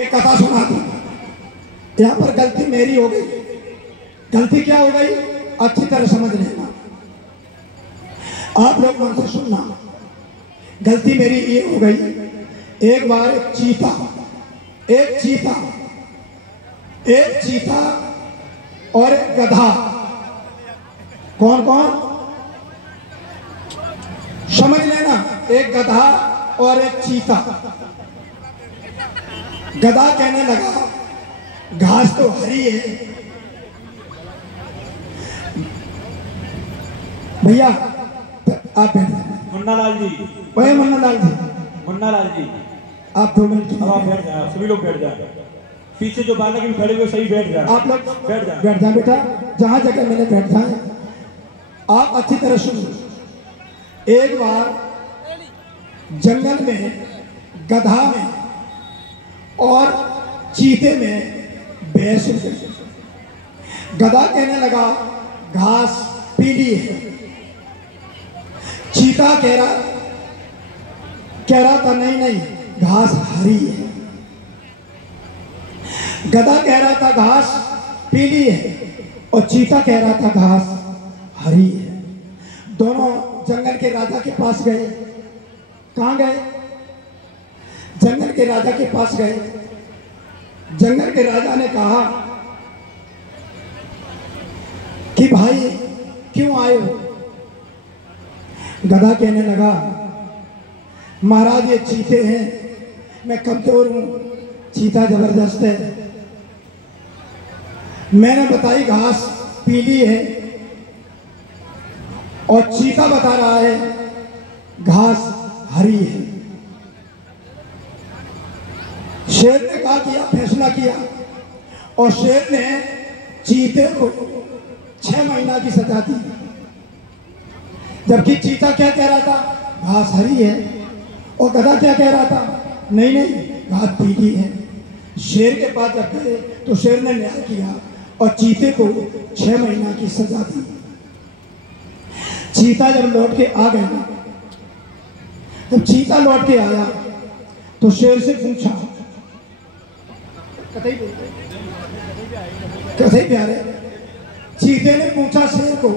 एक कथा सुना दी। यहाँ पर गलती मेरी हो गई। गलती क्या हो गई अच्छी तरह समझ लेना, आप लोग मन से सुनना। गलती मेरी ये हो गई, एक बार एक चीता और एक गधा, कौन कौन समझ लेना, एक गधा और एक चीता। गधा कहने लगा घास तो हरी है। भैया आप मुन्नालाल जी, वही मुन्नालाल जी, मुन्नालाल जी आप 2 मिनट अब आप बैठ जाए, सभी लोग बैठ जाए। पीछे जो बालक भी खड़े हुए सही बैठ जाए, आप लोग बैठ जाए, बैठ जाए बेटा, जहां जगह मैंने बैठ जाए। आप अच्छी तरह सुनो। एक बार जंगल में गधा में और चीते में बहस हो गई। गधा कहने लगा घास पीली है, चीता कह रहा था नहीं घास हरी है। गधा कह रहा था घास पीली है और चीता कह रहा था घास हरी है। दोनों जंगल के राजा के पास गए। कहां गए? जंगल के राजा के पास गए। जंगल के राजा ने कहा कि भाई क्यों आए हो? गधा कहने लगा महाराज ये चीते हैं, मैं कमजोर हूं, चीता जबरदस्त है। मैंने बताई घास पीली है और चीता बता रहा है घास हरी है। शेर ने कहा किया, फैसला किया और शेर ने चीते को 6 महीना की सजा दी। जबकि चीता क्या कह रहा था घास हरी है और गधा क्या कह रहा था नहीं घास पीली है। शेर के पास जब गए तो शेर ने न्याय किया और चीते को 6 महीना की सजा दी। चीता जब लौट के आ गया, जब चीता लौट के आया तो शेर से पूछा, कथई प्यारे, चीते ने पूछा शेर को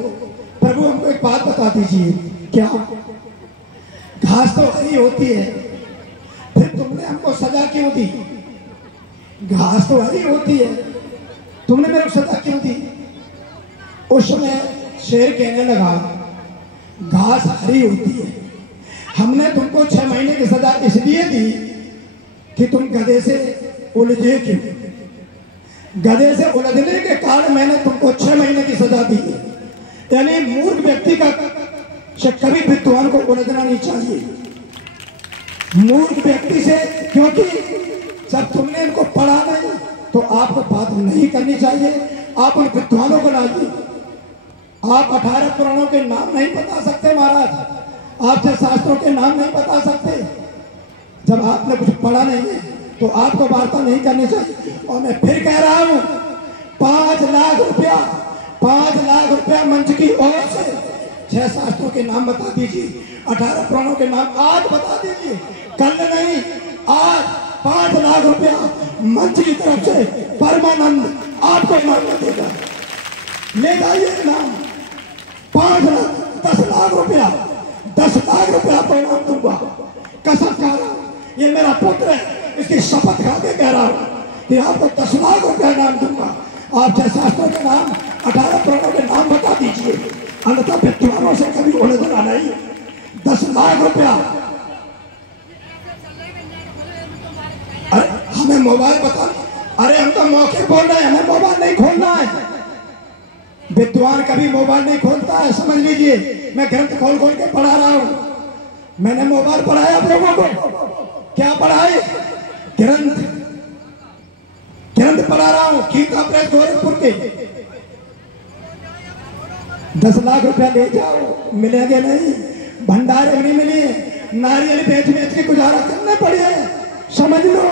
प्रभु हमको एक बात बता दीजिए, क्या घास तो हरी होती है, फिर तुमने हमको सजा क्यों दी? घास तो हरी होती है, तुमने मेरे को सजा क्यों दी? उस समय शेर कहने लगा घास हरी होती है, हमने तुमको 6 महीने की सजा इसलिए दी कि तुम गधे से उलझे क्यों। गधे से उलझने के कारण मैंने तुमको 6 महीने की सजा दी है। यानी मूर्ख व्यक्ति का से कभी विद्वान को उलझना नहीं चाहिए, मूर्ख व्यक्ति से, क्योंकि जब तुमने इनको पढ़ा नहीं तो आपको बात नहीं करनी चाहिए। आप उन विद्वानों को लाइए। आप 18 पुराणों के नाम नहीं बता सकते महाराज, आपसे शास्त्रों के नाम नहीं बता सकते। जब आपने कुछ पढ़ा नहीं है तो आपको वार्ता नहीं करनी चाहिए। और मैं फिर कह रहा हूं 5 लाख रुपया मंच की ओर से 6 शास्त्रों के नाम बता दीजिए, 18 पुराणों के नाम आज बता दीजिए, कल नहीं आज 5 लाख रुपया मंच की तरफ से परमानंद आपको इनाम देगा। ले जाइए इनाम 5 लाख 10 लाख रुपया, 10 लाख रुपया आपको इनाम दूंगा। कसम खा रहा हूं, ये मेरा पुत्र है, इसकी शपथ खा के कह रहा हूं कि आपको 10 लाख रुपया इनाम दूंगा। आप 6 शास्त्रों के नाम 18 पुराणों के नाम बता दीजिए, अन्यथा विद्वानों से कभी उलझना नहीं। 10 लाख रुपया। अरे हमें मोबाइल बता, अरे हम तो मौके बोल रहे हैं, हमें मोबाइल नहीं खोलना है। विद्वान कभी मोबाइल नहीं खोलता है, समझ लीजिए। मैं ग्रंथ खोल खोल के पढ़ा रहा हूं, मैंने मोबाइल पढ़ाया आप लोगों को? क्या पढ़ाए? ग्रंथ पढ़ा रहा हूं, गीता प्रेस गोरखपुर के। 10 लाख रुपया ले जाओ, मिलेंगे नहीं, भंडारे नहीं मिले, नारियल बेच बेच के गुजारा करने पड़े, समझ लो।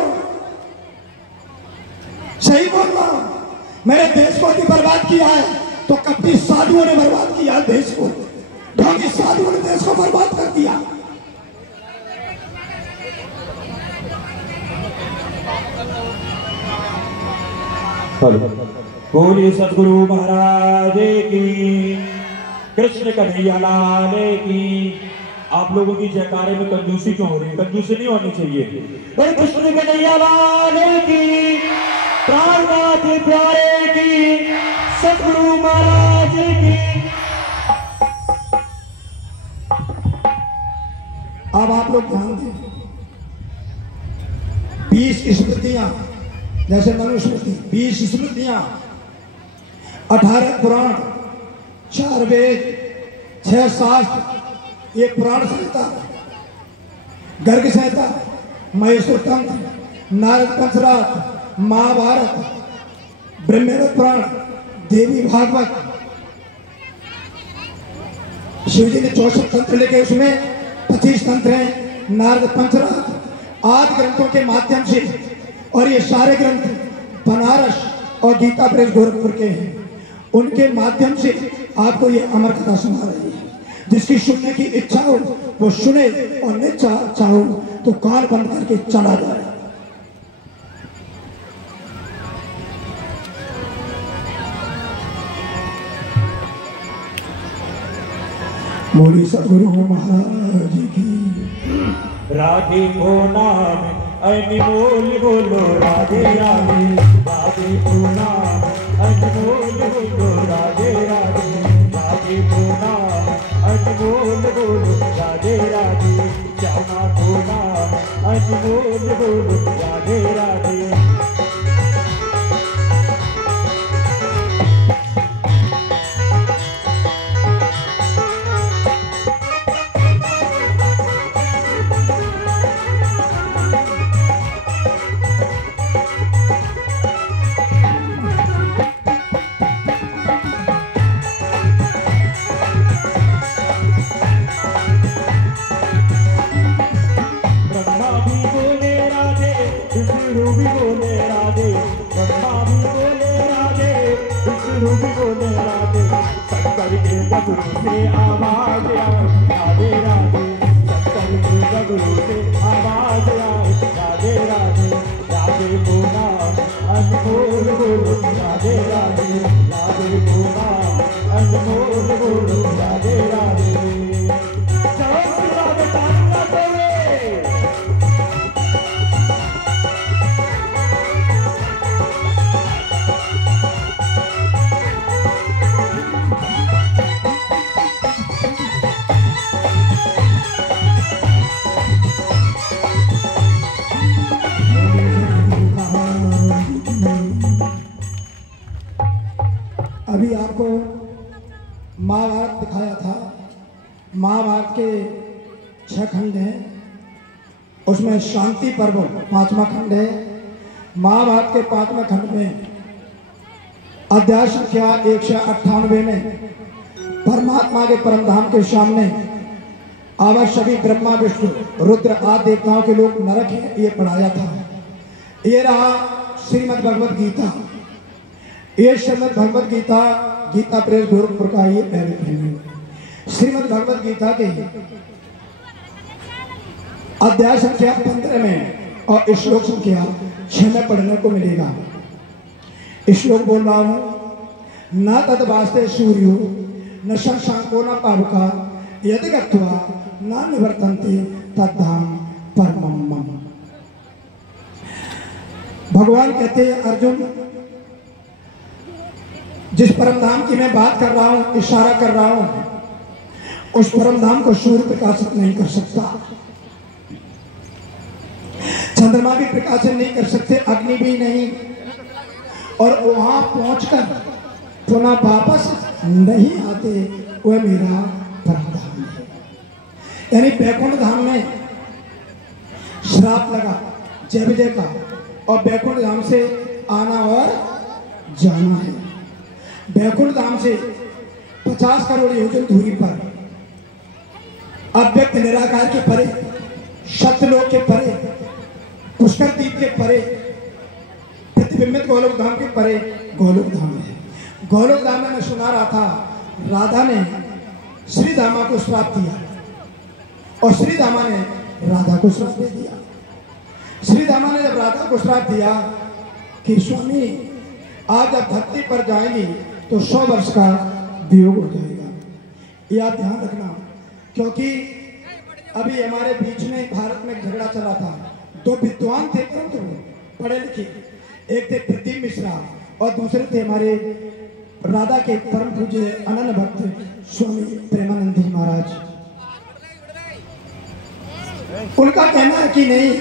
सही बोल रहा हूं, मेरे देश को भी बर्बाद किया है तो कपटी साधुओं ने बर्बाद किया देश को, ढोंगी साधुओं ने देश को बर्बाद कर दिया। बोलिए सदगुरु महाराज की, कृष्ण कन्हैया लाल की। आप लोगों की जयकारे में कंजूसी क्यों हो रही है? कंजूसी नहीं होनी चाहिए। और कृष्ण कन्हैया लाल की, प्राणनाथ प्यारे की, सदगुरु महाराज की। अब आप लोग ध्यान दें, 20 स्मृतियां, जैसे मनुस्मृति 20 स्मृतियां, 18 पुराण, 4 वेद, 6 शास्त्र, एक पुराण संहिता, गर्ग संहिता, महेश्वर तंत्र, नारद पंचरात, महाभारत, ब्रह्मवेद पुराण, देवी भागवत, शिव जी ने 64 तंत्र लिखे, उसमें 25 तंत्र हैं, नारद पंचरात आदि ग्रंथों के माध्यम से। और ये सारे ग्रंथ बनारस और गीता प्रेस गोरखपुर के हैं, उनके माध्यम से आपको ये अमर कथा सुना रही है। जिसकी सुनने की इच्छा हो वो सुने, और नहीं चाहो तो कान बंद करके चला जाए। बोली सदगुरु महाराज की। राधे को नाम अनमोल बोलो, राधे राधे, राधे को नाम अनमोल बोलो, राधे राधे, राधे को नाम अनमोल बोलो, राधे राधे, श्यामा को नाम अनमोल बोलो, राधे राधे। से आवाज आए राधे राधे, शंकर के गगरू से आवाज आए राधे राधे, राधे को नाम अनमोल बोलो, राधे राधे, राधे को नाम अनमोल बोलो, राधे राधे। अभी आपको महाभारत दिखाया था। महाभारत के 6 खंड हैं, उसमें शांति पर्व 5वां खंड है। महाभारत के 5वें खंड में अध्याय संख्या 198 में परमात्मा के परम धाम के सामने आवाज सभी ब्रह्मा विष्णु रुद्र आदि देवताओं के लोग नरक हैं, ये पढ़ाया था। ये रहा श्रीमद् भगवद गीता। ये श्रीमद् भगवद गीता गीता प्रेस गोरखपुर का ये पहले खंड। श्रीमद् भगवद गीता के अध्याय संख्या 15 में और श्लोक संख्या 6 में पढ़ने को मिलेगा। श्लोक बोल रहा हूं, न तद वास्ते सूर्यो न शशांको न पावका यदि गत्वा न निवर्तन्ते तद्धाम परमं मम। भगवान कहते हैं, अर्जुन जिस परम धाम की मैं बात कर रहा हूं, इशारा कर रहा हूं, उस परम धाम को सूर्य प्रकाशित नहीं कर सकता, चंद्रमा भी प्रकाशित नहीं कर सकते, अग्नि भी नहीं, और वहां पहुंचकर पुनः वापस नहीं आते, वह मेरा परम धाम है। यानी बैकुंठ धाम में श्राप लगा जय विजय का, और बैकुंठ धाम से आना और जाना है। बैकुंठ धाम से 50 करोड़ योजन दूरी पर, अव्यक्त निराकार के परे, सत्यलोक के परे, पुष्कर द्वीप के परे, प्रतिबिंबित गोलोक धाम के परे गोलोक धाम है। गोलोक धाम में मैं सुना रहा था, राधा ने श्री धामा को श्राप दिया और श्री धामा ने राधा को श्राप दे दिया। श्री धामा ने जब राधा को श्राप दिया कि स्वामी आप जब धरती पर जाएंगी तो 100 वर्ष का वियोग हो जाएगा, यह ध्यान रखना। क्योंकि अभी हमारे बीच में भारत में झगड़ा चला था, 2 विद्वान थे परंतु पढ़े लिखे, एक थे पृथ्वी मिश्रा और दूसरे थे हमारे राधा के परम पूज्य अनन्य भक्त स्वामी प्रेमानंद जी महाराज। उनका कहना है कि नहीं,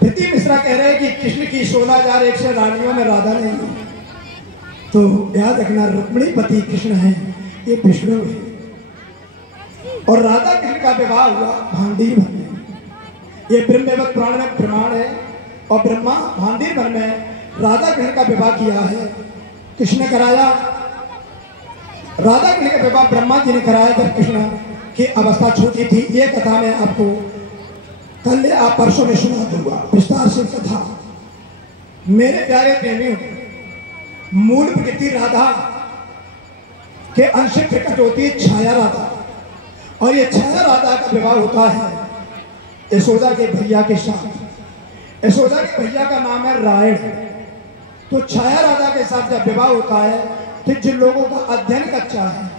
पृथ्वी मिश्रा कह रहे हैं कि कृष्ण की 16,100 रानियों में राधा नहीं है। तो याद रखना, रुक्मिणी पति कृष्ण है, ये विष्णु है। और राधा कृष्ण का विवाह हुआ भांडीर वन में, ये ब्रह्मवत पुराण में प्रमाण है। और ब्रह्मा भांडीर वन में राधा कृष्ण का विवाह किया है, कृष्ण ने कराया। राधा कृष्ण का विवाह ब्रह्मा जी ने कराया जब कृष्ण की अवस्था छोटी थी। ये कथा मैं आपको कल या परसों में सुना दूंगा विस्तार से कथा। मेरे प्यारे प्रेमियों, मूल प्रकृति राधा के अंश प्रकट होती है छाया राधा, और ये छाया राधा का विवाह होता है यशोदा के भैया के साथ। यशोदा के भैया का नाम है रायण। तो छाया राधा के साथ जब विवाह होता है तो जिन लोगों का अध्ययन कच्चा है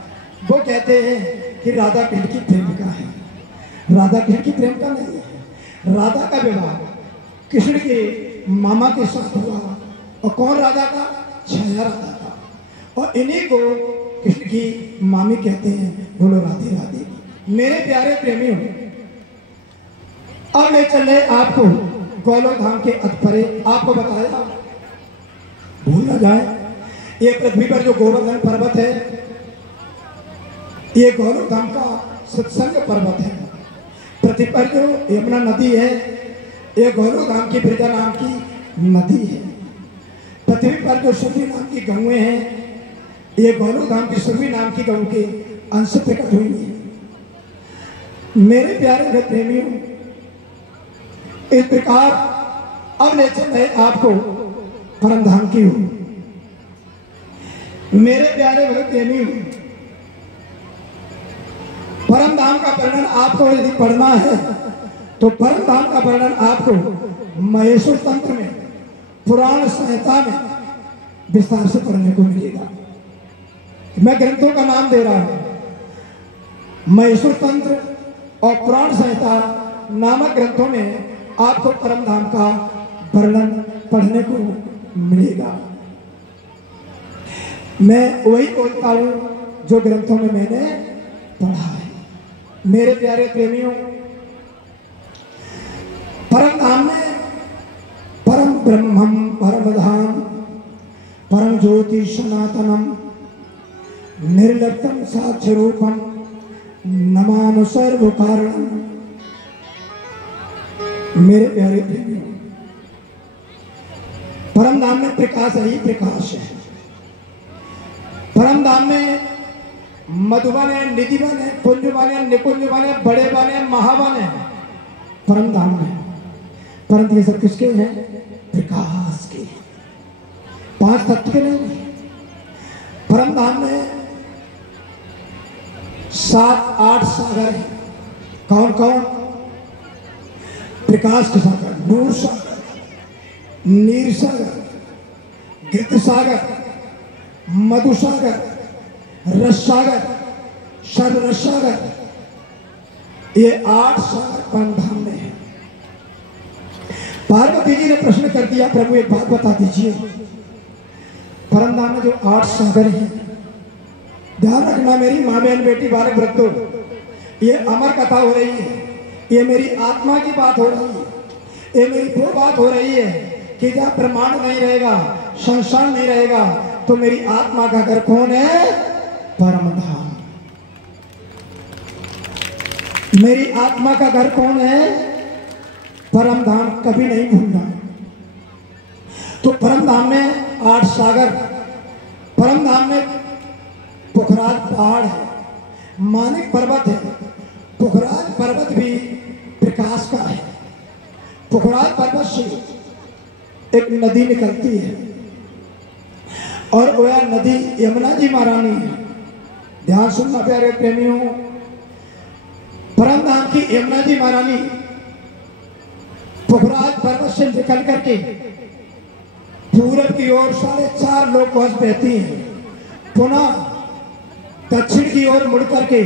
वो कहते हैं कि राधा कृष्ण की प्रेमिका है। राधा कृष्ण की प्रेमिका नहीं है। राधा का विवाह कृष्ण के मामा के साथ हुआ। और कौन राधा का? छाया राधा का। और इन्हीं को कृष्ण की मामी कहते हैं। बोलो राधे राधे। मेरे प्यारे प्रेमियों, अब ले चले आपको गौलोक धाम के अतपरे। आपको बताया, भूल न जाए, ये पृथ्वी पर जो गोवर्धन पर्वत है ये गौलोक धाम का सत्संग पर्वत है। पृथ्वी पर जो यमुना नदी है ये गौलोक धाम की ब्रजा नाम की नदी है। पृथ्वी पर जो सुरभि नाम की गौएं हैं ये गौलोक धाम की सुरभि नाम की गौ के अंश प्रकट हुई है। मेरे प्यारे प्रेमियों, इस प्रकार अब ले चले आपको परम धाम की हो। मेरे प्यारे भक्त प्रेमियों, परम धाम का वर्णन आपको यदि पढ़ना है तो परम धाम का वर्णन आपको महेश्वर तंत्र में, पुराण संहिता में विस्तार से पढ़ने को मिलेगा। मैं ग्रंथों का नाम दे रहा हूं। महेश्वर तंत्र और पुराण संहिता नामक ग्रंथों में आपको परम धाम का वर्णन पढ़ने को मिलेगा। मैं वही बोलता हूं जो ग्रंथों में मैंने पढ़ा है। मेरे प्यारे प्रेमियों, परम धाम में परम ब्रह्मम परम धाम परम ज्योति सनातनम निर्लिप्तम साक्ष्य रूपम नमामि सर्व कारणम। मेरे प्यारे प्रेमियों, परम धाम में प्रकाश ही प्रकाश है। परम धाम में मधुवन है, निधि वन है, कुंज वन है, निकुंज वन है, बड़े वन है, महावन है परम धाम में। परंतु ये सब किसके हैं? प्रकाश के, 5 तत्व के नहीं। परम धाम में 7-8 सागर है। कौन कौन? प्रकाश के सागर, नूर सागर, नीर सागर, घृत सागर, मधु सागर, रस सागर, सर्वरस सागर, ये 8 सागर परम धाम में है। पार्वती जी ने प्रश्न कर दिया, प्रभु एक बात बता दीजिए, परम धाम में जो 8 सागर हैं, ध्यान रखना मेरी माँ बहन बेटी बालक वृद्धों, ये अमर कथा हो रही है, ये मेरी आत्मा की बात हो रही है, ये मेरी वो बात हो रही है कि जहाँ प्रमाण नहीं रहेगा, संसार नहीं रहेगा, तो मेरी आत्मा का घर कौन है? परम धाम। मेरी आत्मा का घर कौन है? परम धाम। कभी नहीं भूलना। तो परम धाम में 8 सागर, परम धाम में पुखराज पहाड़ है, मानिक पर्वत है। पुखराज पर्वत भी प्रकाश का है। पुखराज पर्वत से एक नदी निकलती है और वह नदी यमुना जी महारानी है। ध्यान सुनना प्यारे प्रेमियों, परम धाम की यमुना जी महारानी पुखराज पर्वत से निकल करके पूरब की ओर 4.5 लोक कोस बहती हैं, पुनः दक्षिण की ओर मुड़ करके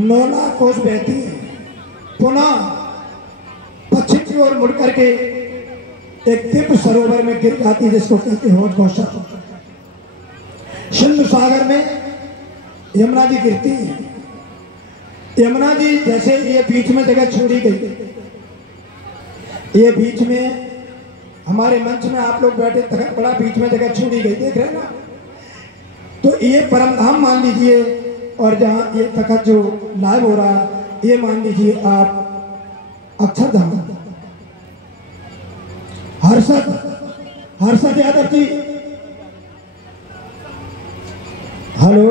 9 लाख कोस बहती है, पुनः पश्चिम की ओर मुड़ करके एक दिव्य सरोवर में गिर जाती है जिसको कहते हैं गौशा। सिंधु सागर में यमुना जी गिरती है। यमुना जी जैसे ये बीच में जगह छोड़ी गई, ये बीच में हमारे मंच में आप लोग बैठे, तखत बड़ा बीच में जगह छोड़ी गई, देख रहे हैं ना। तो ये परम धाम मान लीजिए, और जहाँ ये तखत जो लाइव हो रहा है ये मान लीजिए आप अक्षरधाम। हर्षद यादव जी, हेलो,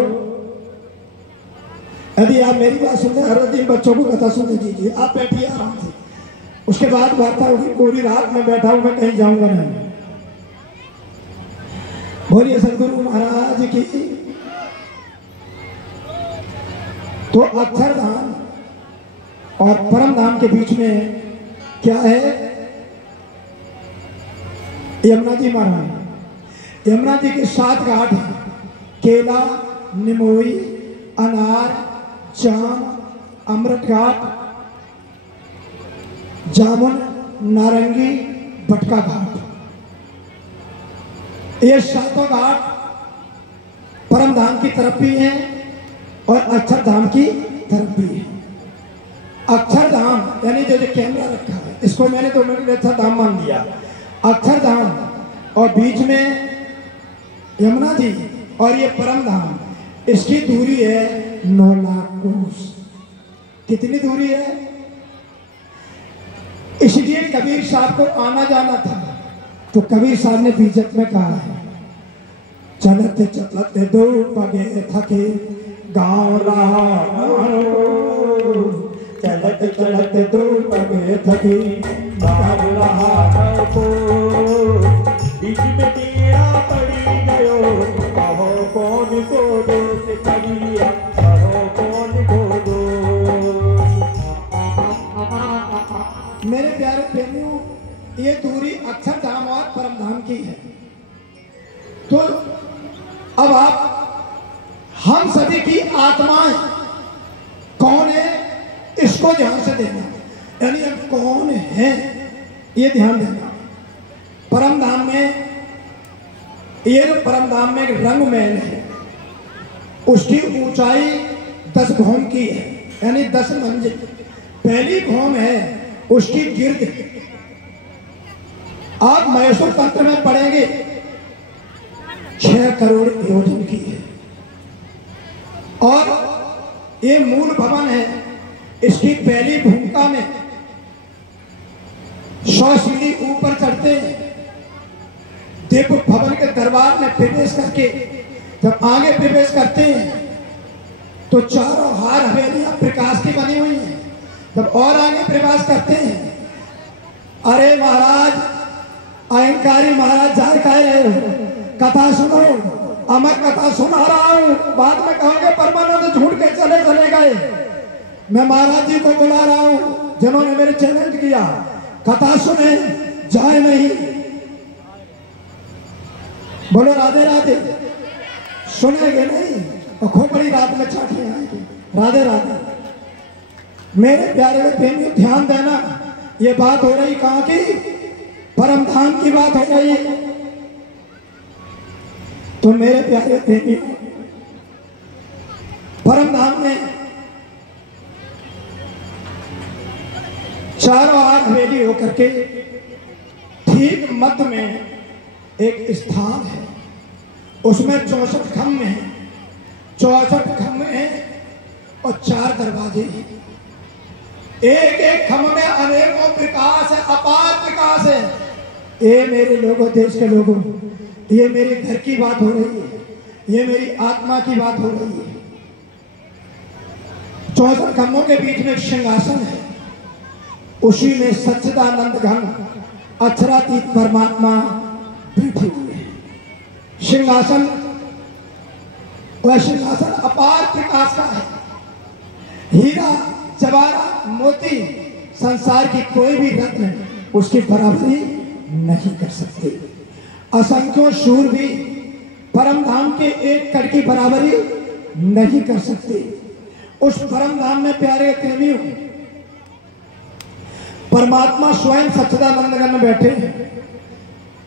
यदि आप मेरी बात सुन रहे, हर दिन बच्चों को कथा सुनने दीजिए, आप बैठिए आराम से, उसके बाद वार्ता होगी। पूरी रात में बैठा हूं, मैं कहीं जाऊंगा नहीं। बोलिए सदगुरु महाराज की। तो अक्षरधाम और परम धाम के बीच में क्या है? यमुना जी महाराज। यमुना जी के 7 घाट हैं, केला, निमोई, अनार, जाम, अमृत घाट, जामुन, नारंगी, बटका घाट। ये 7 घाट परम धाम की तरफ भी हैं और अक्षरधाम की तरफ भी है। अक्षरधाम यानी जो कैमरा रखा है, इसको मैंने 2 मिनट अक्षरधाम मान लिया। अक्षरधाम और बीच में यमुना जी और ये परम धाम, इसकी दूरी है 9 लाख कोस। कितनी दूरी है? इसलिए कबीर साहब को आना जाना था, तो कबीर साहब ने बीजक में कहा है, चलते चलते 2 पगे थके गाँव रहा, चलते चलते 2 पगे थके गाँव रहा को, बीच में तेरा पड़ी गयो, कहो कौन को दोष करिया, कहो कौन को दोष। मेरे प्यारे प्रेमियों, ये दूरी अक्षरधाम और परमधाम की है। तो अब आप, हम सभी की आत्माएं कौन है इसको ध्यान से देना, यानी हम कौन है ये ध्यान देना। परमधाम में, ये जो परमधाम में एक रंग महल है, उसकी ऊंचाई 10 भौम की है, यानी 10 मंजिल। पहली भौम है उसकी गिर्द, आप मैसूर तंत्र में पढ़ेंगे, 6 करोड़ योजन की है। और ये मूल भवन है, इसकी पहली भूमिका में 100 सीढ़ी ऊपर चढ़ते हैं। दिव्य भवन के दरबार में प्रवेश करके जब आगे प्रवेश करते हैं तो चारों हार हवेलियां प्रकाश की बनी हुई हैं। जब और आगे प्रवेश करते हैं, अरे महाराज, अहंकारी महाराज जा कह रहे हो, कथा सुनो, अमर कथा सुना रहा हूं, बाद में कहोगे परमानंद झूठ के चले गए। मैं महाराज जी को बुला रहा हूं जिन्होंने मेरे चैलेंज किया, कथा सुने, जाए नहीं। बोलो राधे राधे। सुनेंगे नहीं तो खोपड़ी रात में चाटी आएगी। राधे राधे। मेरे प्यारे प्रेमियों, ध्यान देना, ये बात हो रही कहां की? परमधाम की बात हो रही है। तो मेरे प्यारे प्रेमियों, परमधाम में चारों हाथ हवेली होकर के ठीक मध्य में एक स्थान है, उसमें 64 खम्भे हैं, 64 खम्भे हैं और 4 दरवाजे हैं। एक एक खम्भे में अनेकों प्रकाश है, अपार प्रकाश है। ये मेरे लोगों, देश के लोगों, ये मेरे घर की बात हो रही है, ये मेरी आत्मा की बात हो रही है। 64 खम्भों के बीच में एक सिंहासन है, उसी में सच्चिदानंद घन अक्षरातीत परमात्मा बैठे हुए हैं। सिंहासन, वह सिंहासन अपार प्रकाश का है। हीरा, जवाहरात, मोती, संसार की कोई भी रत्न उसकी बराबरी नहीं कर सकते। असंख्यों शूर भी परम धाम के एक कण की बराबरी नहीं कर सकते। उस परम धाम में प्यारे प्रेमियों, परमात्मा स्वयं सच्चिदानंद में बैठे हैं।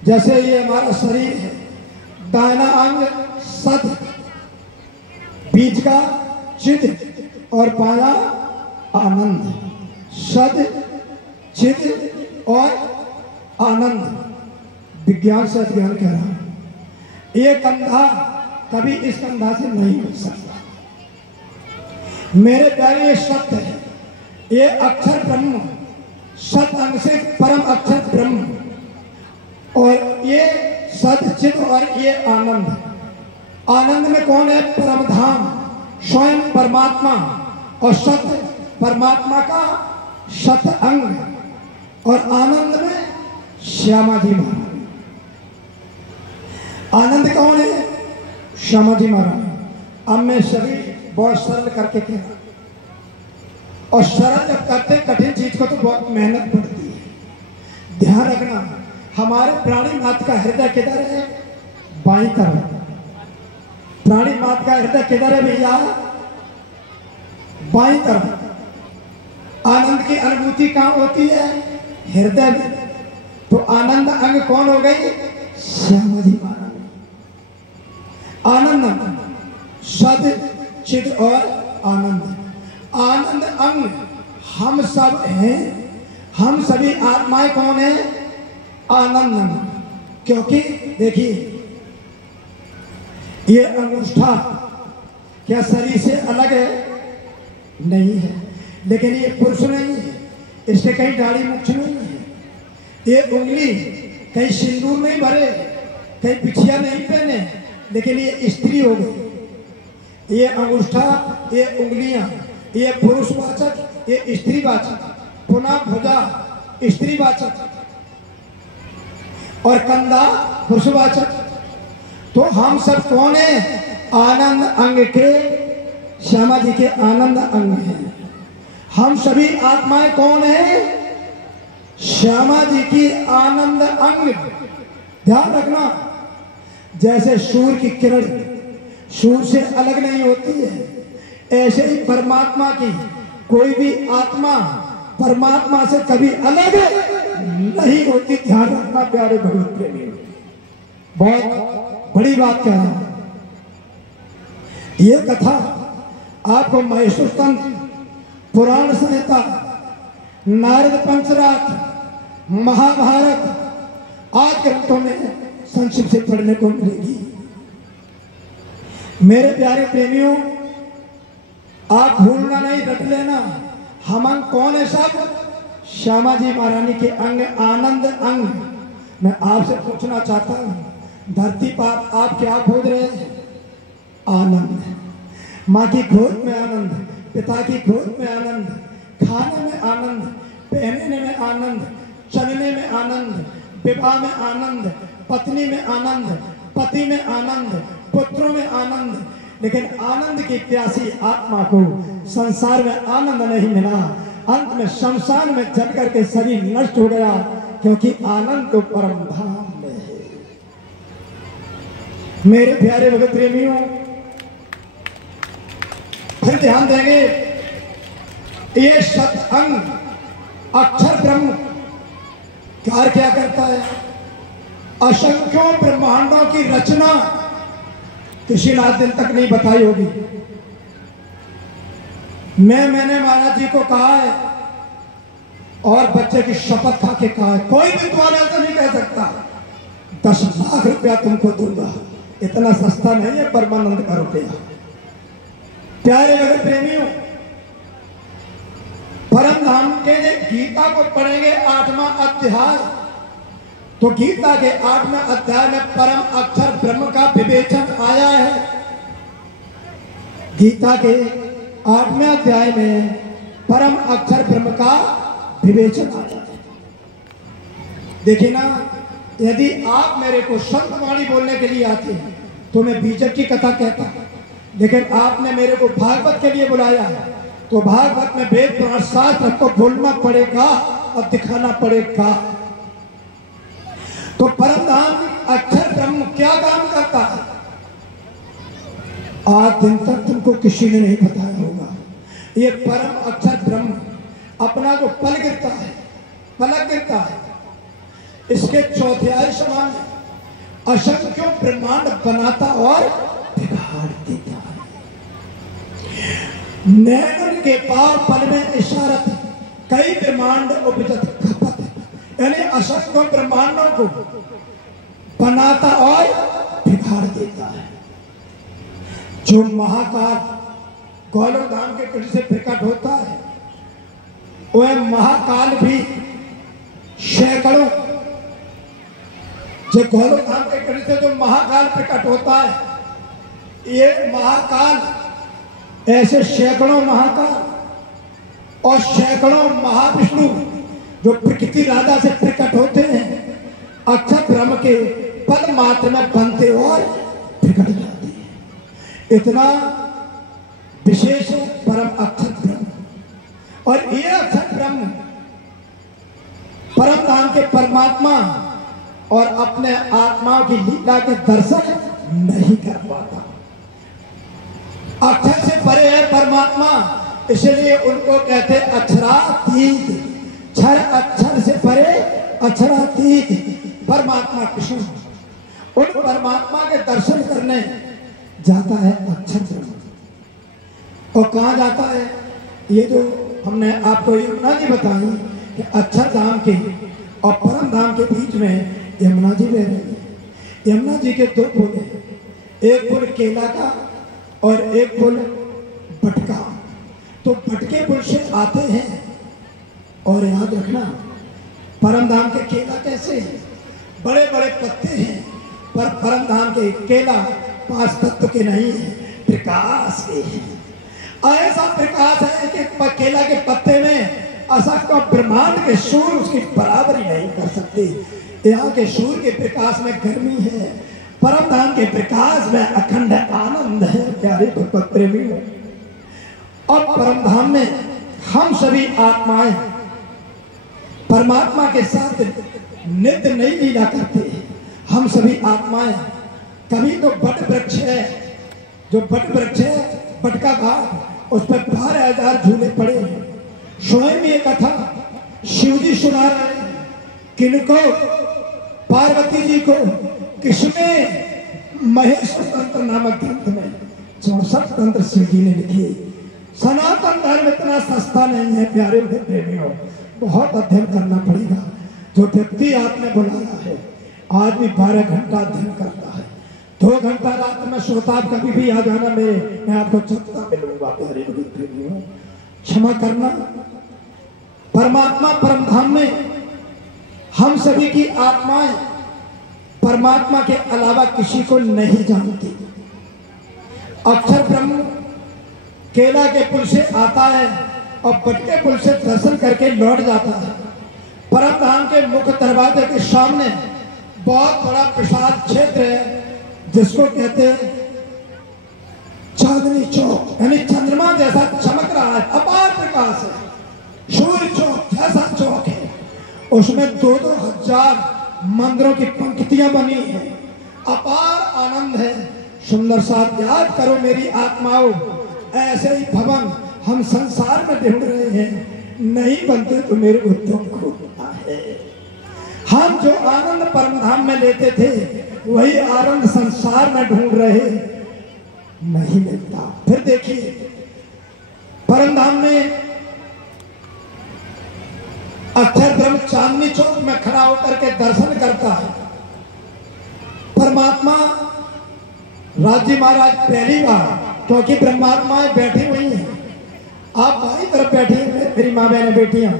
जैसे ये हमारा शरीर है, दाहिना अंग सद, बीच का चिद और बायां आनंद। सद, चिद और आनंद, विज्ञान से अध्ययन कह रहा हूं। ये कंधा कभी इस कंधा से नहीं मिल सकता। मेरे प्यारे ये सत्य है, ये अक्षर ब्रह्म, सत अंग से परम अक्षर ब्रह्म, और ये सत चित और ये आनंद। आनंद में कौन है? परम धाम, स्वयं परमात्मा, और सत परमात्मा का सत अंग, और आनंद में श्यामा जी महाराज। आनंद कौन है? श्यामा जी महाराज। अब मैं सभी बहुत सरल करके कह रहा, और सरल जब करते कठिन चीज को तो बहुत मेहनत पड़ती है। ध्यान रखना, हमारे प्राणी मात्र का हृदय किधर है? बाईं तरफ। प्राणी मात्र का हृदय किधर है भैया? बाईं तरफ। आनंद की अनुभूति कहाँ होती है? हृदय में। तो आनंद अंग कौन हो गई? श्यामा जी महाराज। आनंद सद चिद और आनंद। आनंद अंग हम सब हैं, हम सभी आत्माएं कौन है? आनंद अंग। क्योंकि देखिए, ये अंगूठा क्या शरीर से अलग है? नहीं है। लेकिन ये पुरुष नहीं है, इसके कहीं दाढ़ी मुछ नहीं है। ये उंगली कहीं सिंदूर नहीं भरे, कहीं बिछिया नहीं पहने, लेकिन ये स्त्री हो गई। ये अंगूठा, ये उंगलियां, ये पुरुषवाचक, ये स्त्रीवाचक। पुनः भुजा स्त्रीवाचक और कंधा पुरुषवाचक। तो हम सब कौन है? आनंद अंग के, श्यामा जी के आनंद अंग हैं। हम सभी आत्माएं कौन है? श्यामा जी की आनंद अंग। ध्यान रखना, जैसे सूर्य की किरण सूर्य से अलग नहीं होती है, ऐसे ही परमात्मा की कोई भी आत्मा परमात्मा से कभी अलग नहीं होती। ध्यान रखना प्यारे भगवत प्रेमी, बहुत बड़ी बात कह रहा हूं। ये कथा आपको महेश्वर तंत्र, पुराण संहिता, नारद पंचरात्र, महाभारत आदि ग्रंथों में संक्षिप्त से पढ़ने को मिलेगी। मेरे प्यारे प्रेमियों, आप भूलना नहीं, रट लेना। हम अंग कौन है? सब श्यामा जी महारानी के अंग, आनंद अंग। मैं आपसे पूछना चाहता हूं, धरती पर आप क्या खोज रहे हैं? आनंद। माँ की गोद में आनंद, पिता की गोद में आनंद, खाने में आनंद, पहनने में आनंद, चलने में आनंद, विवाह में आनंद, पत्नी में आनंद, पति में आनंद, पुत्रों में आनंद। लेकिन आनंद की प्यासी आत्मा को संसार में आनंद नहीं मिला। अंत में शमशान में जल करके शरीर नष्ट हो गया, क्योंकि आनंद तो परम धाम में है। मेरे प्यारे भगत प्रेमियों, फिर ध्यान देंगे, ये सत अंग अक्षर ब्रह्म कार्य क्या करता है? असंख्यों ब्रह्मांडों की रचना किसी ने आज दिन तक नहीं बताई होगी। मैंने महाराज जी को कहा है, और बच्चे की शपथ खा के कहा है, कोई विद्वान ऐसा नहीं कह सकता 10 लाख रुपया तुमको दूंगा। इतना सस्ता नहीं है परमानंद का रुपया। प्यारे भगत प्रेमियों, परम धाम के गीता को पढ़ेंगे 8वां अध्याय, तो गीता के 8वें अध्याय में परम अक्षर ब्रह्म का विवेचन आया है। गीता के 8वें अध्याय में परम अक्षर ब्रह्म का विवेचन आया है। देखिए ना, यदि आप मेरे को संत वाणी बोलने के लिए आते हैं तो मैं बीजक की कथा कहता, लेकिन आपने मेरे को भागवत के लिए बुलाया, तो भागवत में वेद पुराण शास्त्र को बोलना पड़ेगा और दिखाना पड़ेगा। तो परम धाम अक्षर ब्रह्म क्या काम करता है, आज दिन तक तुमको किसी ने नहीं बताया होगा। ये परम अक्षर ब्रह्म अपना जो पलक गिरता है, इसके चौथाई समान असंख्यों ब्रह्मांड बनाता और बिगाड़ देता है। नैनन के पार पल में इशारत कई ब्रह्मांड उपजत खपत, यानी असंख्यों ब्रह्मांडों को बनाता और बिगाड़ देता है। जो महाकाल गौलव धाम के कुंड से प्रकट होता है, वह महाकाल भी सैकड़ों, जो गौलव धाम के कुंड से जो महाकाल प्रकट होता है, ये महाकाल ऐसे सैकड़ों महाकाल और सैकड़ों महाविष्णु जो प्रकृति राधा से प्रकट होते हैं, अक्षर ब्रह्म के पद मात्र में बनते और प्रकट जाते हैं। इतना विशेष परम अक्षर ब्रह्म, और ये अक्षर ब्रह्म परम धाम के परमात्मा और अपने आत्माओं की लीला के दर्शन नहीं कर पाता। अक्षर से परे है परमात्मा, इसलिए उनको कहते अक्षरातीत। क्षर अक्षर से परे अक्षरातीत परमात्मा कृष्ण, उन परमात्मा के दर्शन करने जाता है अक्षर ब्रह्म। और कहाँ जाता है, ये जो हमने आपको यमुना जी बताई कि अक्षर धाम के और परम धाम के बीच में यमुना जी बह रही है। यमुना जी के दो पुल हैं, एक पुल केला का और एक पुल बटका। तो बटके पुल से आते हैं, और याद रखना परम धाम के केला कैसे हैं, बड़े बड़े पत्ते हैं, पर परम धाम के केला 5 तत्व के नहीं है, प्रकाश के हैं। ऐसा प्रकाश है कि केला के पत्ते में असंख्य ब्रह्मांड के सूर्य उसकी बराबरी नहीं कर सकते। यहाँ के सूर्य के प्रकाश में गर्मी है, परम धाम के प्रकाश में अखंड आनंद है। प्यारे भगवत प्रेमियों, और परम धाम में हम सभी आत्माएं परमात्मा के साथ नित्य नई लीला करते हैं। हम सभी आत्माएं, कभी तो बट वृक्ष है, जो बट वृक्ष है बटका घाट, उस पर 12,000 झूले पड़े हैं। स्वयं ये कथा शिव जी सुना रहे हैं, किनको, पार्वती जी को, किसमें, महेश तंत्र नामक ग्रंथ में 64 तंत्र शिव जी ने लिखे। सनातन धर्म इतना सस्ता नहीं है प्यारे प्रेमियों, बहुत अध्ययन करना पड़ेगा। जो व्यक्ति आपने बुलाया है, आदमी 12 घंटा अध्ययन करता है, 2 घंटा रात में सोता। आप कभी भी आ जाना मेरे, मैं आपको चलता मिलूंगा। प्यारे प्रेमियों, क्षमा करना। परमात्मा परम धाम में हम सभी की आत्माएं परमात्मा के अलावा किसी को नहीं जानती। अक्षर ब्रह्म केला के पुल से आता है और बटके पुल से दर्शन करके लौट जाता है। परम धाम के मुख्य दरवाजे के सामने बहुत बड़ा विशाल क्षेत्र है, जिसको कहते हैं चांदनी चौक, यानी चंद्रमा जैसा चमक रहा है, अपार प्रकाश है। सूर्य चौक जैसा चौक है, उसमें 2-2 हजार मंदिरों की पंक्तियां बनी हैं। अपार आनंद है। सुंदर सा याद करो मेरी आत्माओं, ऐसे ही भवन हम संसार में ढूंढ रहे हैं, नहीं बनते तो मेरे को दुख होता है। हम जो आनंद परम धाम में लेते थे, वही आनंद संसार में ढूंढ रहे, नहीं मिलता। फिर देखिए परम धाम में अक्षर ब्रह्म चांदनी चौक में खड़ा होकर के दर्शन करता है। परमात्मा राजी महाराज पहली बार, क्योंकि ब्रह्मात्माएं बैठी हुई हैं, आप बाई तरफ बैठी हैं मेरी माँ बहन बेटियां,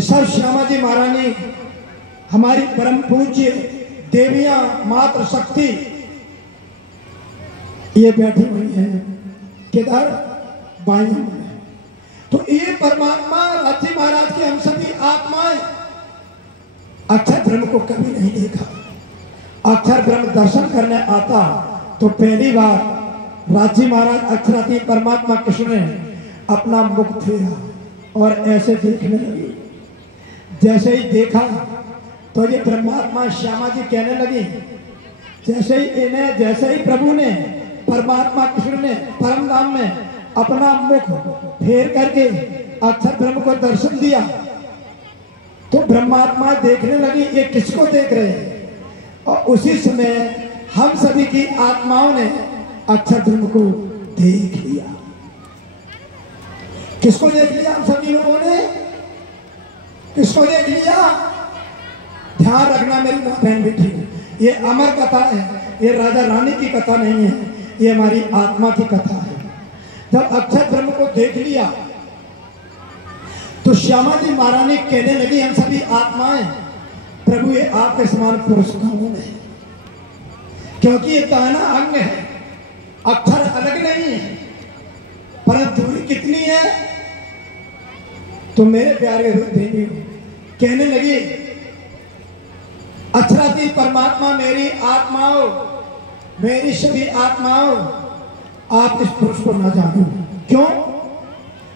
सर श्यामा जी महारानी हमारी परम पूज्य देवियां मात्र शक्ति ये बैठी हुई हैं, किधर, बाई में। तो ये परमात्मा राजी महाराज की हम सभी आत्माएं अक्षर ब्रह्म को कभी नहीं देखा। अक्षर ब्रह्म दर्शन करने आता तो पहली बार राजी महाराज अक्षराती परमात्मा कृष्ण ने अपना मुख फेरा और ऐसे देखने लगे। जैसे ही देखा तो ये परमात्मा श्यामा जी कहने लगी, जैसे ही प्रभु ने, परमात्मा कृष्ण ने परम धाम में अपना मुख फेर करके अक्षर ब्रह्म को दर्शन दिया, तो ब्रह्मात्मा देखने लगी ये किसको देख रहे हैं। और उसी समय हम सभी की आत्माओं ने अक्षर ब्रह्म को देख लिया। किसको देख लिया? हम सभी लोगों ने किसको देख लिया? ध्यान रखना मेरी बहन बेटी, ये अमर कथा है, ये राजा रानी की कथा नहीं है, ये हमारी आत्मा की कथा है। जब अक्षर ब्रह्म को देख लिया तो श्यामा जी महारानी कहने लगी हम सभी आत्माएं, प्रभु ये आपके समान पुरुष कौन है? क्योंकि ये दाना अंग है, अक्षर अलग नहीं है, परंतु दूरी कितनी है? तो मेरे प्यारे देवी कहने लगी अक्षराती परमात्मा मेरी आत्माओं, मेरी सभी आत्माओं, आप इस पुरुष को ना जानो। क्यों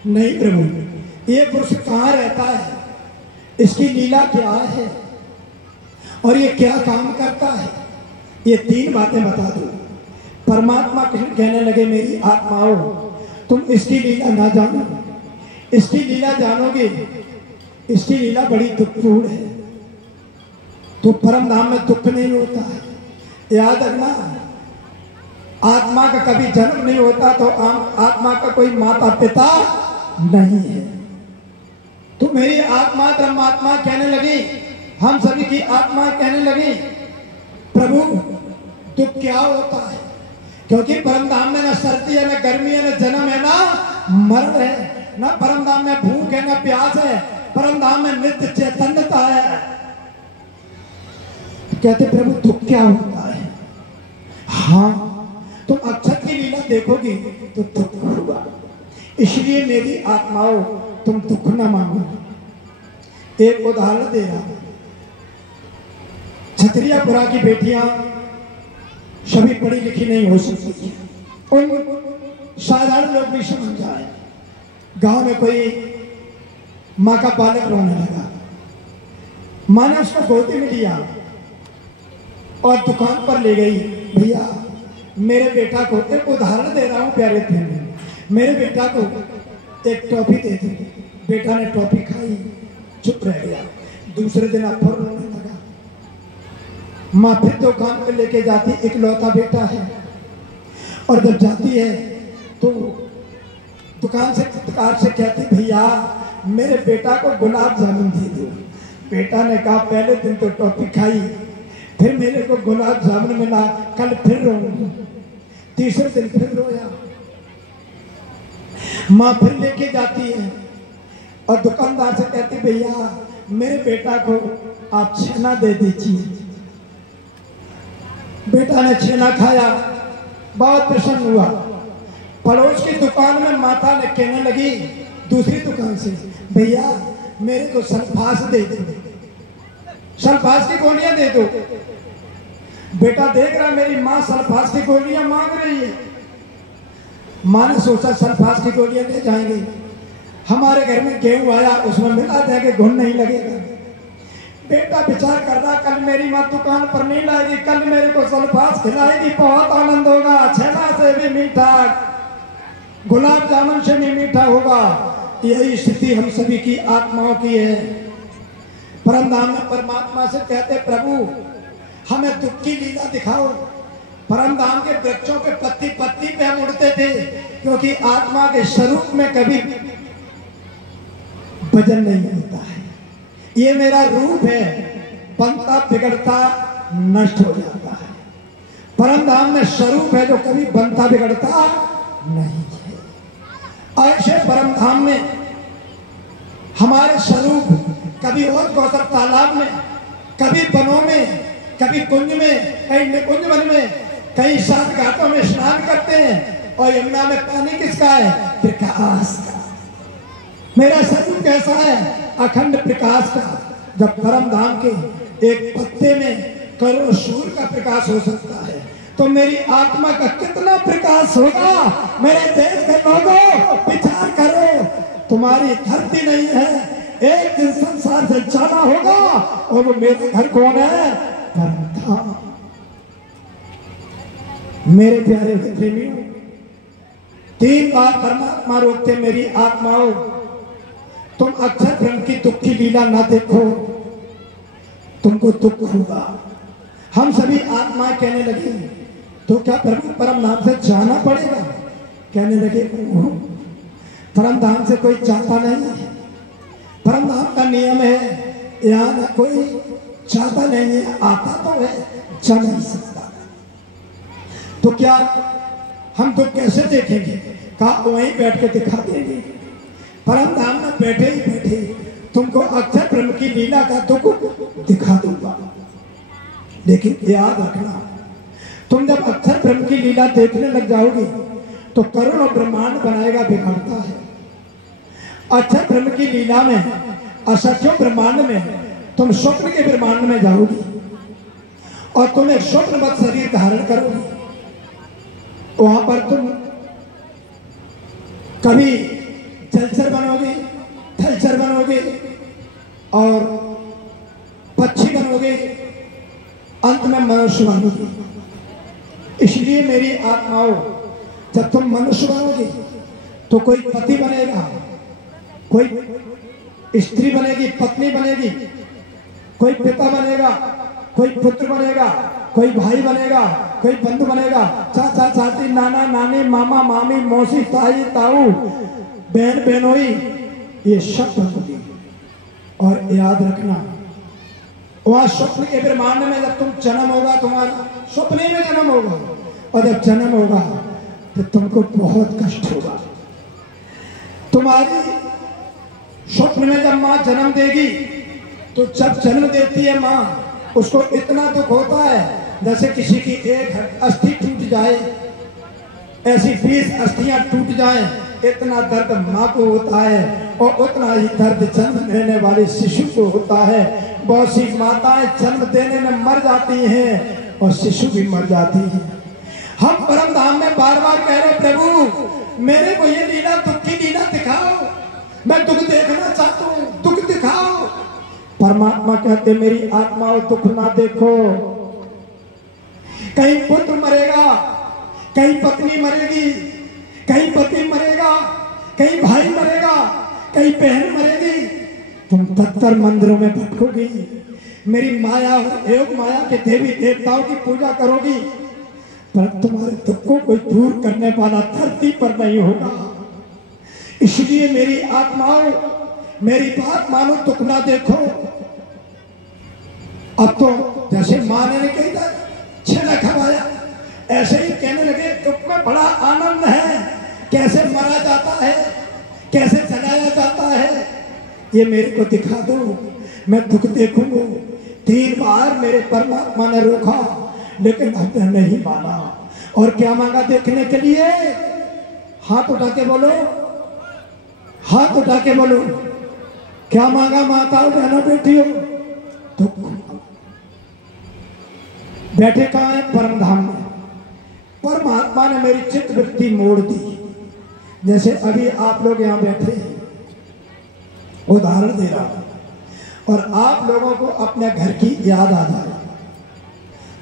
नहीं प्रभु, ये पुरुष कहाँ रहता है, इसकी लीला क्या है और ये क्या काम करता है, ये 3 बातें बता दो। परमात्मा कृष्ण कहने लगे मेरी आत्माओं, तुम इसकी लीला ना जानो, इसकी लीला जानोगे, इसकी लीला बड़ी दुखपूर्ण है। तो परम धाम में दुख नहीं होता है, याद रखना। आत्मा का कभी जन्म नहीं होता तो आत्मा का कोई माता पिता नहीं है। तो मेरी आत्मा ब्रह्मात्मा कहने लगी, हम सभी की आत्मा कहने लगी प्रभु दुख क्या होता है? क्योंकि परम धाम में ना सर्दी है, ना गर्मी है, ना जन्म है, ना मरण है, ना परम धाम में भूख है, ना प्यास है, परम धाम में नित्य चैतन्यता है। कहते प्रभु दुख क्या होता है? हाँ, तुम अक्षर की लीला देखोगी तो दुख होगा, इसलिए मेरी आत्माओं तुम दुख न मांगो। एक उदाहरण दे रहा हूं, क्षत्रियपुरा की बेटियां सभी पढ़ी लिखी नहीं हो सकती, उन साधारण लोग भी समझ जाए। गांव में कोई माँ का बालक रोने लगा, माँ ने उसको गोदी में लिया और दुकान पर ले गई। भैया मेरे बेटा को, एक उदाहरण दे रहा हूं प्यारे थे, मेरे बेटा को एक टॉफी दे दी। बेटा ने टॉफी खाई, चुप रह गया। दूसरे दिन आप फिर रोने लगा। माँ फिर दुकान पर लेके जाती, इकलौता बेटा है, और जब जाती है तो दुकान से कार से कहती भैया मेरे बेटा को गुलाब जामुन दे दो। बेटा ने कहा पहले दिन तो टॉफी खाई, फिर मेरे को गुलाब जामुन मिला, कल फिर रोऊंगी। तीसरे दिन फिर रोया। माँ फिर लेके जाती है और दुकानदार से कहती भैया मेरे बेटा को आप छेना दे दीजिए। बेटा ने छेना खाया, बहुत प्रसन्न हुआ। पड़ोस की दुकान में माता ने कहने लगी दूसरी दुकान से भैया मेरे को सल्फास दे दो, सल्फास की गोलियां दे दो। बेटा देख रहा मेरी माँ सल्फास की गोलियां मांग रही है। माँ ने सोचा सल्फास की गोलियां ले जाएंगे, हमारे घर में गेहूं आया उसमें मिला देंगे, घुन नहीं लगेगा। बेटा विचार कर रहा कल मेरी माँ दुकान पर नहीं लाएगी, कल मेरे को सल्फास खिलाएगी, बहुत आनंद होगा, छेना से भी मीठा, गुलाब जामुन से भी मीठा होगा। यही स्थिति हम सभी की आत्माओं की है। परम धाम में परमात्मा से कहते प्रभु हमें दुख की लीला दिखाओ। परम धाम के वृक्षों के पत्ती पत्ती पे हम उड़ते थे, क्योंकि आत्मा के स्वरूप में कभी भजन नहीं होता है। ये मेरा रूप है, बनता बिगड़ता नष्ट हो जाता है। परम धाम में स्वरूप है जो कभी बनता बिगड़ता नहीं है। ऐसे परम धाम में हमारे स्वरूप कभी और गौतर तालाब में, कभी वनों में, कभी कुंज में, कहीं निकुंज वन में, कई 7 घाटों में स्नान करते हैं। और यमुना में पानी किसका है? प्रकाश का। मेरा स्वरूप कैसा है? अखंड प्रकाश का। जब परम धाम के एक पत्ते में करोड़ सूर्य का प्रकाश हो सकता है, तो मेरी आत्मा का कितना प्रकाश होगा? मेरे देश के लोगों विचार करो, तुम्हारी धरती नहीं है, एक दिन संसार से जाना होगा, और वो मेरा घर कौन है? परम धाम। मेरे प्यारे प्रेमियों, 3 बार परमात्मा रोकते मेरी आत्माओं, तुम अक्षर ब्रह्म की दुख की लीला ना देखो, तुमको दुख होगा। हम सभी आत्माएं कहने लगे तो क्या परम धाम से जाना पड़ेगा? कहने लगे परम धाम से कोई जाता नहीं है, परम धाम का नियम है, यहाँ कोई जाता नहीं है, आता तो है, जा नहीं सकता। तो क्या हम दुख कैसे देखेंगे? कहा वहीं बैठ के दिखा देंगे, परम धाम में बैठे ही बैठे तुमको अक्षर ब्रह्म की लीला का दुख दिखा दूंगा। लेकिन याद रखना, तुम जब अक्षर ब्रह्म की लीला देखने लग जाओगी तो करोड़ों ब्रह्मांड बनाएगा बिगड़ता है। अक्षर ब्रह्म की लीला में, असंख्यों ब्रह्मांड में तुम स्वप्न के ब्रह्मांड में जाओगी और तुम एक स्वप्नवत शरीर धारण करोगी। वहां पर तुम कभी जलचर बनोगे, थलचर बनोगे और पक्षी बनोगे, अंत में मनुष्य बनोगे। इसलिए मेरी आत्माओं, जब तुम मनुष्य बनोगे तो कोई पति बनेगा, कोई स्त्री बनेगी, पत्नी बनेगी, कोई पिता बनेगा, कोई पुत्र बनेगा, कोई भाई बनेगा, कोई बंधु बनेगा, चाचा चाची, नाना नानी, मामा मामी, मौसी ताई ताऊ, बहन बहनोई, ये सब बनोगी। और याद रखना, वहां स्वप्न के ब्रह्मांड में जब तुम जन्म होगा, तुम्हारा स्वप्न में जन्म होगा, और जब जन्म होगा तो तुमको बहुत कष्ट होगा। तुम्हारी स्वप्न में जब माँ जन्म देगी तो जब जन्म देती है माँ, उसको इतना दुख होता है जैसे किसी की एक अस्थि टूट जाए, ऐसी 20 अस्थियां टूट जाएं, इतना दर्द माँ को होता है। और उतना ही दर्द जन्म लेने वाले शिशु को होता है। बहुत सी माताएं जन्म देने में मर जाती हैं और शिशु भी मर जाती है। हम परम धाम में बार बार कह रहे, प्रभु मेरे को ये लीला, दुख की लीला दिखाओ, मैं दुख देखना चाहता हूँ, दुख दिखाओ। परमात्मा कहते मेरी आत्माओं दुख ना देखो। कहीं पुत्र मरेगा, कहीं पत्नी मरेगी, कहीं पति मरेगा, कहीं भाई मरेगा, कहीं बहन मरेगी, तुम 73 मंदिरों में भटकोगी, मेरी माया और योग माया के देवी देवताओं की पूजा करोगी, पर तुम्हारे दुख को कोई दूर करने वाला धरती पर नहीं होगा। इसलिए मेरी आत्माओं, मेरी बात मानो, दुख ना देखो। अब तो जैसे माँ ने कही था छेना खवाया, ऐसे ही कहने लगे दुख में बड़ा आनंद है, कैसे मरा जाता है, कैसे जलाया जाता है, ये मेरे को दिखा दो, मैं दुख देखूंगा। 3 बार मेरे परमात्मा ने रोका, लेकिन हमने नहीं माना। और क्या मांगा देखने के लिए? हाथ उठा के बोलो, हाथ उठा के बोलो, क्या मांगा माताओं बहनों बेटियों? दुख। बैठे कहाँ है? परम धाम में। परमात्मा ने मेरी चित्त वृत्ति मोड़ दी। जैसे अभी आप लोग यहाँ बैठे हैं, उदाहरण दे रहा हूं, और आप लोगों को अपने घर की याद आ जाए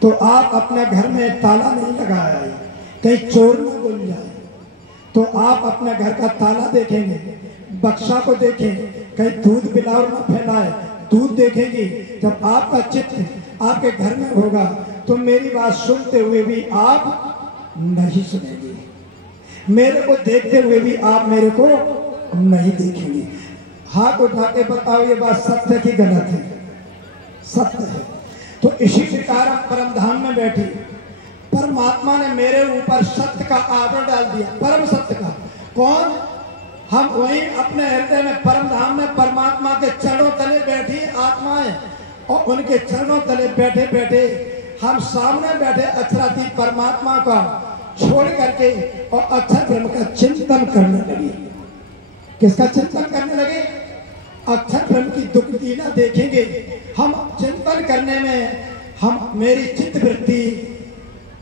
तो आप अपने घर में ताला नहीं लगाया है, कहीं चोर न घुस जाए, तो आप अपने घर का ताला देखेंगे, बक्सा को देखें, कहीं दूध बिलावर न फैलाए, दूध देखेंगे। जब आपका चित्त आपके घर में होगा तो मेरी बात सुनते हुए भी आप नहीं सुनेंगे, मेरे को देखते हुए भी आप मेरे को नहीं देखेंगे। हाथ उठा के बताओ ये बात सत्य की गलत है? सत्य है। तो इसी प्रकार हम परम धाम में बैठे, परमात्मा ने मेरे ऊपर सत्य का आवरण डाल दिया, परम सत्य का। कौन? हम वही अपने हृदय में परम धाम में परमात्मा के चरणों तले बैठी आत्माएं, और उनके चरणों तले बैठे बैठे हम सामने बैठे अक्षरातीत परमात्मा का छोड़ करके और अक्षर ब्रह्म का चिंतन करने लगे। किसका चिंतन करने लगे? अक्षर ब्रह्म की दुख लीला देखेंगे। हम चिंतन करने में हम मेरी चित्त वृत्ति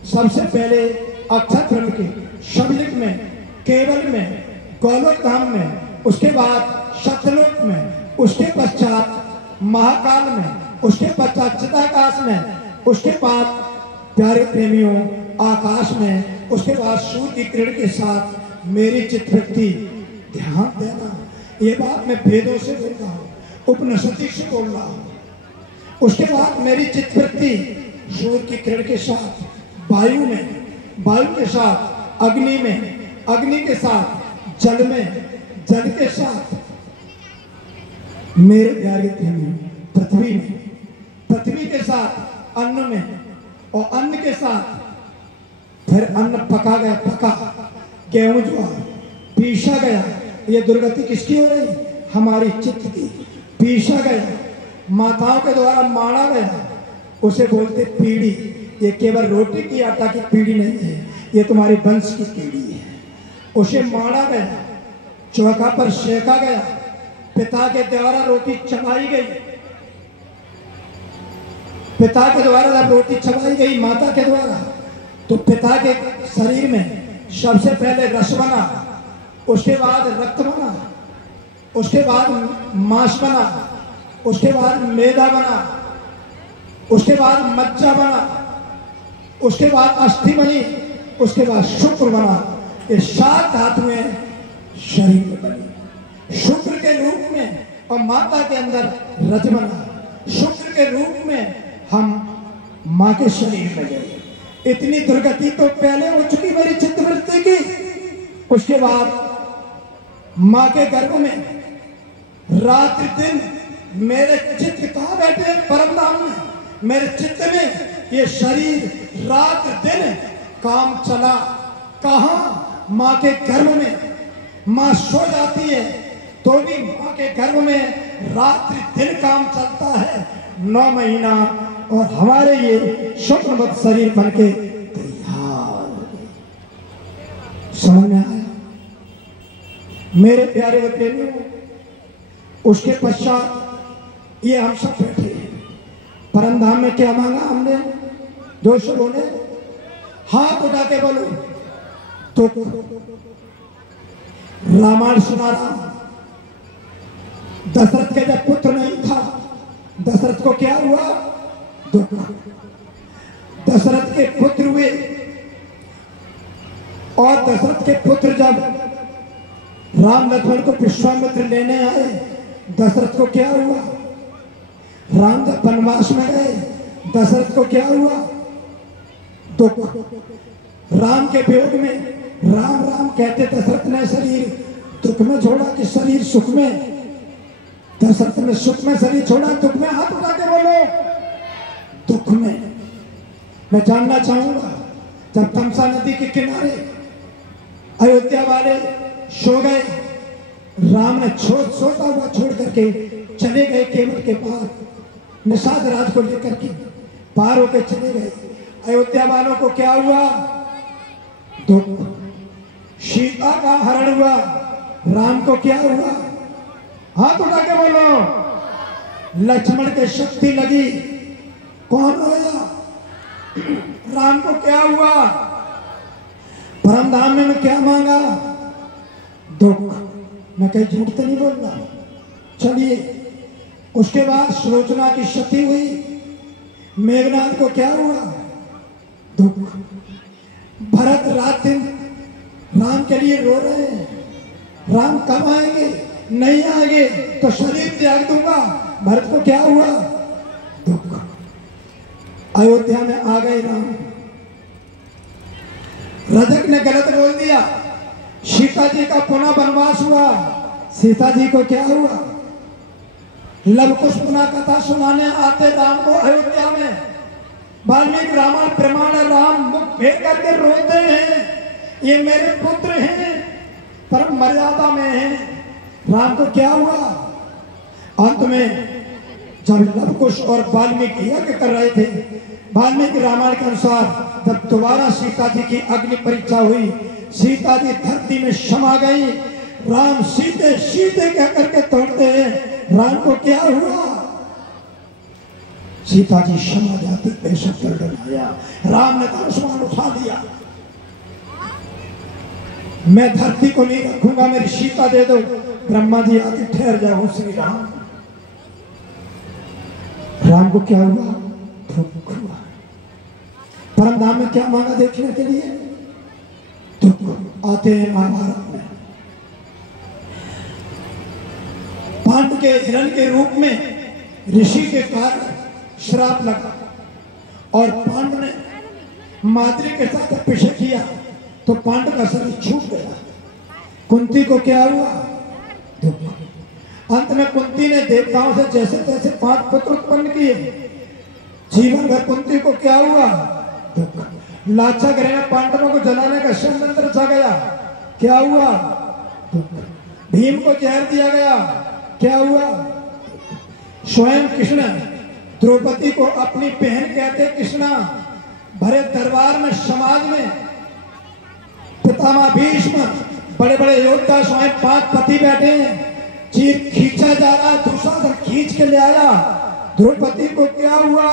सबसे पहले अक्षर ब्रह्म के शबलिक में, केवल में, गौलोक धाम में, उसके बाद सतलोक में, उसके पश्चात महाकाल में, उसके पश्चात चिदाकाश में, उसके बाद प्यारे प्रेमियों, आकाश में उसके बाद सूर्य की किरण के साथ मेरी चित्तवृत्ति, ध्यान देना, ये बात मैं वेदों से बोल रहा हूँ, उपनिषद से बोल रहा हूँ। उसके बाद मेरी चित्तवृत्ति सूर्य की किरण के साथ वायु में, वायु के साथ अग्नि में, अग्नि के साथ जल में, जल के साथ मेरे प्यारे प्रेमी पृथ्वी में, पृथ्वी के साथ अन्न में, और अन्न के साथ फिर अन्न पका गया, पका गेहूं ज्वार पीसा गया। ये दुर्गति किसकी हो रही? हमारी चित्त की। पीसा गया, माताओं के द्वारा माड़ा गया, उसे बोलते पीढ़ी। ये केवल रोटी की आटा की पीढ़ी नहीं है, ये तुम्हारे वंश की पीढ़ी है। उसे माड़ा गया, चौका पर सेका गया, पिता के द्वारा रोटी चबाई गई, पिता के द्वारा जब रोटी चबाई गई माता के द्वारा, तो पिता के शरीर में सबसे पहले रस बना, उसके बाद रक्त बना, उसके बाद मांस बना, उसके बाद मैदा बना, उसके बाद मज्जा बना, उसके बाद अस्थि बनी, उसके बाद शुक्र बना। ये 7 धातुएं शरीर में बनी। शुक्र के रूप में और माता के अंदर रज बना। शुक्र के रूप में हम माँ के शरीर में गए। इतनी दुर्गति तो पहले हो चुकी मेरी चित्तवृत्ति की। उसके बाद माँ के गर्भ में रात्रि दिन मेरे चित्त कहाँ बैठे? परम धाम में। मेरे चित्त में ये शरीर रात दिन काम चला। कहाँ? माँ के गर्भ में। माँ सो जाती है तो भी माँ के गर्भ में रात्रि दिन काम चलता है, 9 महीना, और हमारे ये स्वप्नवत शरीर बन के तैयार। समझ में आया मेरे प्यारे प्रेमियों? उसके पश्चात ये हम सब बैठे हैं। परम धाम में क्या मांगा हमने? जो शुरू ने हाथ उठा के बोलो तो रामायण सुना रहा। दशरथ के जब पुत्र नहीं था, दशरथ को क्या हुआ? दुख। दशरथ के पुत्र हुए, और दशरथ के पुत्र जब राम लक्ष्मण को विश्वामित्र लेने आए, दशरथ को क्या हुआ? राम जब वनवास में गए, दशरथ को क्या हुआ? दुख। राम के वियोग में राम राम कहते दशरथ ने शरीर दुख में छोड़ा कि शरीर सुख में? दशरथ ने सुख में शरीर छोड़ा, दुख में? हाथ उठा के बोलो। दुख में। मैं जानना चाहूंगा, जब तमसा नदी के किनारे अयोध्या वाले सो गए, राम ने सोता हुआ छोड़ करके चले गए केवट के पार, निषाद राज को लेकर के पार होकर चले गए। अयोध्या वालों को क्या हुआ? दुख। सीता का हरण हुआ, राम को क्या हुआ? हाथ उठा के बोलो। लक्ष्मण के शक्ति लगी, कौन रोया? राम को क्या हुआ? परम धाम में मैं क्या मांगा? दुख। मैं कहीं झूठ तो नहीं बोल रहा। चलिए, उसके बाद सुलोचना की सती हुई, मेघनाथ को क्या हुआ? दुख। भरत रात दिन राम के लिए रो रहे हैं, राम कब आएंगे? नहीं आएंगे तो शरीर त्याग दूंगा। भरत को क्या हुआ? दुख। अयोध्या में आ गए राम। रजक ने गलत बोल दिया, सीता जी का पुनः वनवास हुआ। सीता जी को क्या हुआ? लव कुश पुनः कथा सुनाने आते राम को अयोध्या में। वाल्मीकि रामायण प्रमाण राम मुख फेर करके रोते हैं, ये मेरे पुत्र हैं, परम मर्यादा में हैं। राम को क्या हुआ? अंत में जब लव कुश और वाल्मीकि यज्ञ कर रहे थे, वाल्मीकि रामायण के अनुसार जब दोबारा सीता जी की अग्नि परीक्षा हुई, सीता जी धरती में समा गई। राम सीते सीते कह करके तोड़ते हैं, राम को क्या हुआ? सीता जी समा जाती, ऐसा गर्दन आया। राम ने धनुष्मान उठा लिया, मैं धरती को नहीं रखूंगा, मेरी सीता दे दो। ब्रह्मा जी आके ठहर जाओ श्री राम। राम को क्या हुआ? दुख हुआ। परम धाम में क्या मांगा देखने के लिए? दुख। आते हैं महाभारत में, पांडु के हिरण के रूप में ऋषि के कारण श्राप लगा और पांडु ने माद्री के साथ अभिषेक किया तो पांडु का शरीर छूट गया। कुंती को क्या हुआ? दुख। अंत में कुंती ने देवताओं से जैसे तैसे 5 पुत्र उत्पन्न किए। जीवन भर कुंती को क्या हुआ? दुख। लाचा गृह में पांडवों को जलाने का षड्यंत्र रचा गया, क्या हुआ? दुख। भीम को जहर दिया गया, क्या हुआ? स्वयं कृष्ण द्रौपदी को अपनी बहन कहते कृष्णा भरे दरबार में समाज में पितामह भीष्म बड़े बड़े योद्धा स्वयं 5 पति बैठे हैं, चीर खींचा जा रहा है, दुशासन खींच के ले आया। द्रौपदी को क्या हुआ?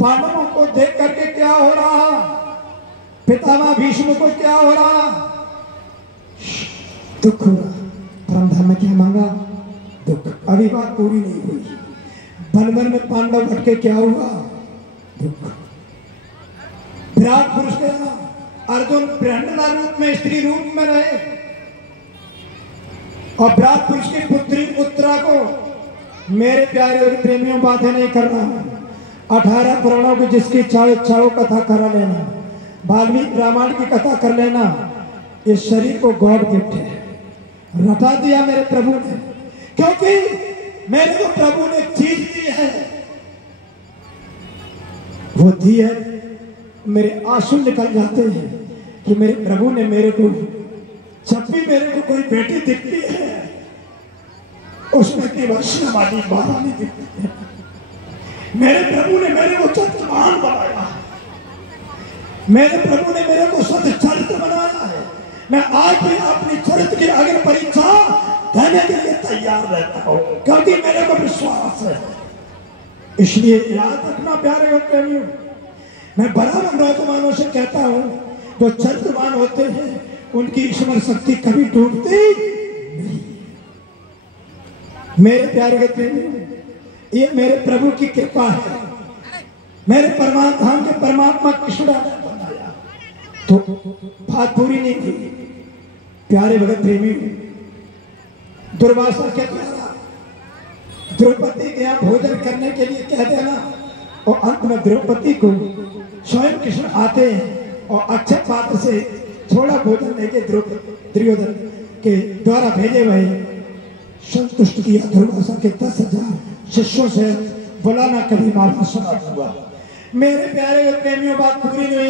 पांडवों को देख करके क्या हो रहा? पितामह भीष्म को क्या हो रहा? दुख हो रहा। परमधाम में क्या मांगा? दुख। अभी बात पूरी नहीं हुई। वन वन में पांडव भटके, क्या हुआ? दुख। विराट पुरुष गया, अर्जुन ब्रह्मणा रूप में स्त्री रूप में रहे और विराट पुरुष की पुत्री उत्तरा को मेरे प्यारे और प्रेमियों बातें नहीं कर रहा हूं। 18 पुराणों की जिसकी चाहो कथा करा लेना, वाल्मीकि रामायण की कथा कर लेना। इस शरीर को गॉड गिफ्ट है, रटा दिया मेरे प्रभु ने, क्योंकि मेरे को प्रभु ने चीज दी है, वो दी है। मेरे आंसू निकल जाते हैं कि मेरे प्रभु ने मेरे को, जब भी मेरे को कोई बेटी दिखती है उसमें केवल वाली महारानी दिखती है। मेरे प्रभु ने मेरे को चरित्रवान बनाया, मेरे प्रभु ने मेरे को सच्चरित्र बनाया है। मैं आज भी अपनी चरित्र की अगर परीक्षा देने के लिए तैयार रहता हूं, क्योंकि मेरे को विश्वास है। इसलिए याद रखना प्यारे और प्रेमियों, मैं बराबर नौजवानों से कहता हूं, जो चरित्रवान होते हैं उनकी ईश्वर शक्ति कभी टूटती नहीं। मेरे प्यारे प्रेमियों, ये मेरे प्रभु की कृपा है। मेरे परमात्मा के परमात्मा कृष्ण ने बनाया, तो बात पूरी नहीं थी। प्यारे भगत प्रेमी, दुर्वासा क्या कहा? द्रौपदी के यहाँ भोजन करने के लिए कह देना, और अंत में द्रौपदी को स्वयं कृष्ण आते हैं और अच्छे पात्र से थोड़ा भोजन लेके दुर्योधन के द्वारा भेजे हुए संतुष्ट किया। दुर्वासा के 10,000 शिष्यों से बुलाना कभी मालूम सुना दूंगा। मेरे प्यारे प्रेमियों, बात पूरी नहीं।